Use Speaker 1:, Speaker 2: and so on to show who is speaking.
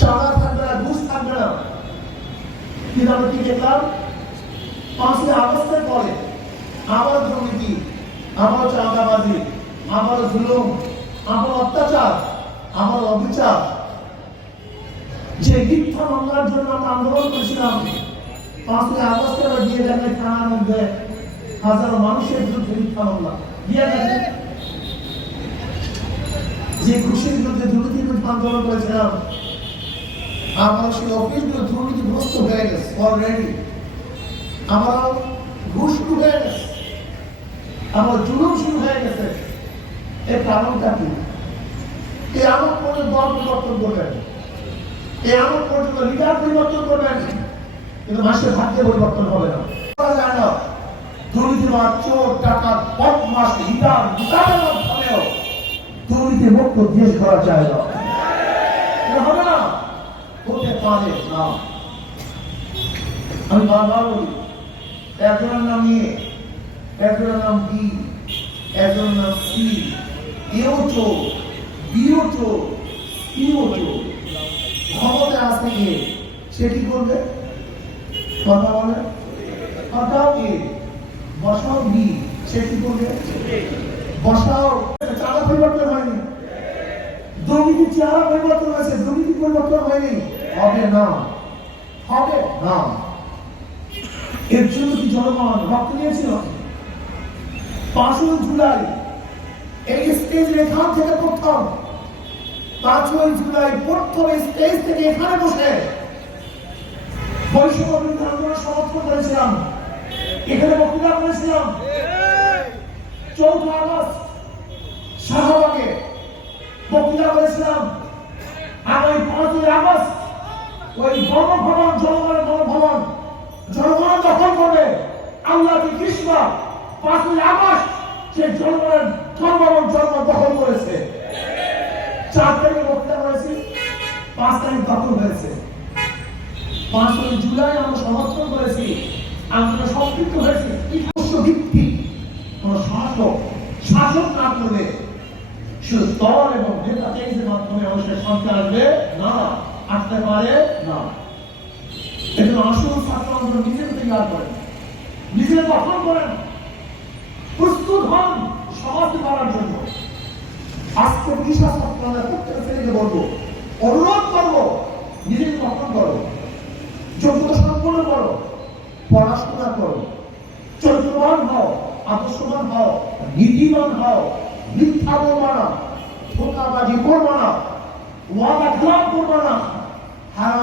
Speaker 1: চাঁদা থাকবে না, ঘুষ থাকবে না। কিন্তু আমরা কি দেখলাম পাঁচই আগস্টের পরে আবার দুর্নীতি, আবার চাঁদাবাজি, আবার জুলুম, আবার অত্যাচার, আবার অবিচার। যে মিথ্যা মামলার জন্য আমরা আন্দোলন করেছিলাম, পাঁচই আগস্টে আমরা দিয়ে দেখেন থানার মধ্যে হাজারো মানুষের বিরুদ্ধে মিথ্যা মামলা। দিয়ে দেখেন যে ঘুষের বিরুদ্ধে দুর্নীতির বিরুদ্ধে আন্দোলন করেছিলাম আমার সেই অফিসগুলো দুর্নীতিগ্রস্ত হয়ে গেছে অলরেডি আমার ঘুষ হয়ে গেছে আমার জুলুম শুরু হয়ে গেছে। এর কারণটা কি? এই আমার পর্যন্ত দল পরিবর্তন করবেন? এই আমার পর্যন্ত লিডার পরিবর্তন করবেন? কিন্তু মাসের ভাগ্যে পরিবর্তন হবে না। দুর্নীতিবাদ চোর টাকা বদমাস লিডার লিডারের মাধ্যমেও দুর্নীতি মুক্ত দেশ করা যায় না। হবে না। পারে না। আমি বারবার বলি একজনের নাম এ একজনের নাম বি একজনের নাম সি, এও চোর বিও চোর সিও চোর ক্ষমতা আসতে গিয়ে সে কি করবে? কথা বলে। কথাও এ বসাও বি, সে কি করবে? বসাও। চাঁদা পরিবর্তন হয়নি। দুর্নীতি চেহারা পরিবর্তন হয়েছে দুর্নীতি পরিবর্তন হয়নি। হবে না। হবে না। এর জন্য কি জনগণ রক্ত দিয়েছিল? পাঁচই জুলাই, এই স্টেজ থেকে পাঁচই জুলাই প্রথম স্টেজ থেকে এখানে বসে বৈষম্য আন্দোলন সমর্থন করেছিলাম। এখানে বক্তৃতা করেছিলাম। চৌঠা আগস্ট শাহবাগে বক্তৃতা করেছিলাম। ওই গণভবন জনগণের গণভবন জনগণ দখল করবে। আল্লাহ কৃষ্ণ, পাঁচই আগস্ট, সে জনগণের জনগণ দখল করেছে। চার তারিখে করেছি, পাঁচ তারিখ দখল হয়েছে। জুলাই আমরা সমর্থন করেছি, আমরা সম্পৃক্ত হয়েছি। ভিত্তিক। কোন শাসক শাসক না করলে শুধু দল এবং নেতা আসতে পারে না। এজন্য আসল ছাত্র আন্দোলন নিজেকে তৈরি করেন নিজেকে গঠন করেন। প্রস্তুত হন সমাজ করার জন্য। আজকে বিশা ছাত্র আমরা প্রত্যেক শ্রেণীকে বলব, অনুরোধ করব নিজেকে গঠন করো। যোগ্যতা সম্পন্ন করো। পড়াশোনা করো। চরিত্রবান হও, আদর্শবান হও, নীতিবান হও মিথ্যা বলব না ধোকাবাজি করব না ওয়াদা করব না haram